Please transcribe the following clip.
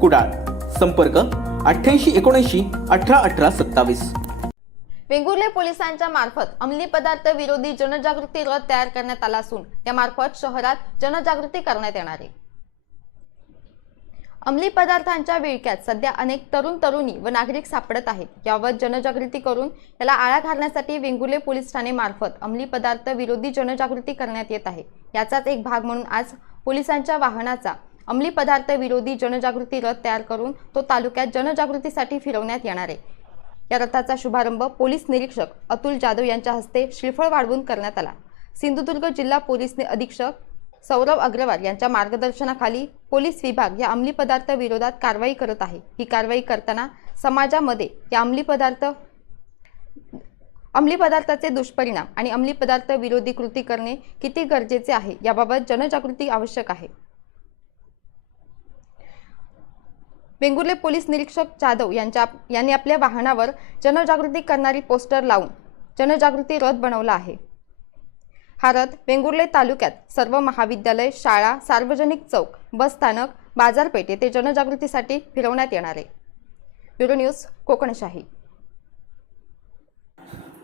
कुडाळ. संपर्क अठ्ठ्याऐंशी एकोणऐंशी अठरा अठरा सत्तावीस. वेंगुर्ले पोलिसांच्या मार्फत अंमली पदार्थ विरोधी जनजागृती रथ तयार करण्यात आला असून त्यामार्फत शहरात जनजागृती करण्यात येणार आहे. अंमली पदार्थांच्या विळक्यात सध्या अनेक तरुण तरुणी व नागरिक सापडत आहेत. यावर जनजागृती करून याला आळा घालण्यासाठी वेंगुर्ले पोलीस ठाणे मार्फत अंमली पदार्थ विरोधी जनजागृती करण्यात येत आहे. याचाच एक भाग म्हणून आज पोलिसांच्या वाहनाचा अंमली पदार्थ विरोधी जनजागृती रथ तयार करून तो तालुक्यात जनजागृतीसाठी फिरवण्यात येणार आहे. या रथाचा शुभारंभ पोलीस निरीक्षक अतुल जाधव यांच्या हस्ते श्रीफळ वाढवून करण्यात आला. सिंधुदुर्ग जिल्हा पोलीस अधीक्षक सौरव अग्रवाल यांच्या मार्गदर्शनाखाली पोलीस विभाग या अंमली पदार्थ विरोधात कारवाई करत आहे. ही कारवाई करताना समाजामध्ये या अंमली पदार्थ अंमली पदार्थाचे दुष्परिणाम आणि अंमली पदार्थ विरोधी कृती करणे किती गरजेचे आहे याबाबत जनजागृती आवश्यक आहे. वेंगुर्ले पोलीस निरीक्षक जाधव यांच्या यांनी आपल्या वाहनावर जनजागृती करणारी पोस्टर लावून जनजागृती रथ बनवला आहे. हा रथ वेंगुर्ले तालुक्यात सर्व महाविद्यालय शाळा सार्वजनिक चौक बसस्थानक बाजारपेठ येथे जनजागृतीसाठी फिरवण्यात येणार आहे. Bureau news Kokanshahi.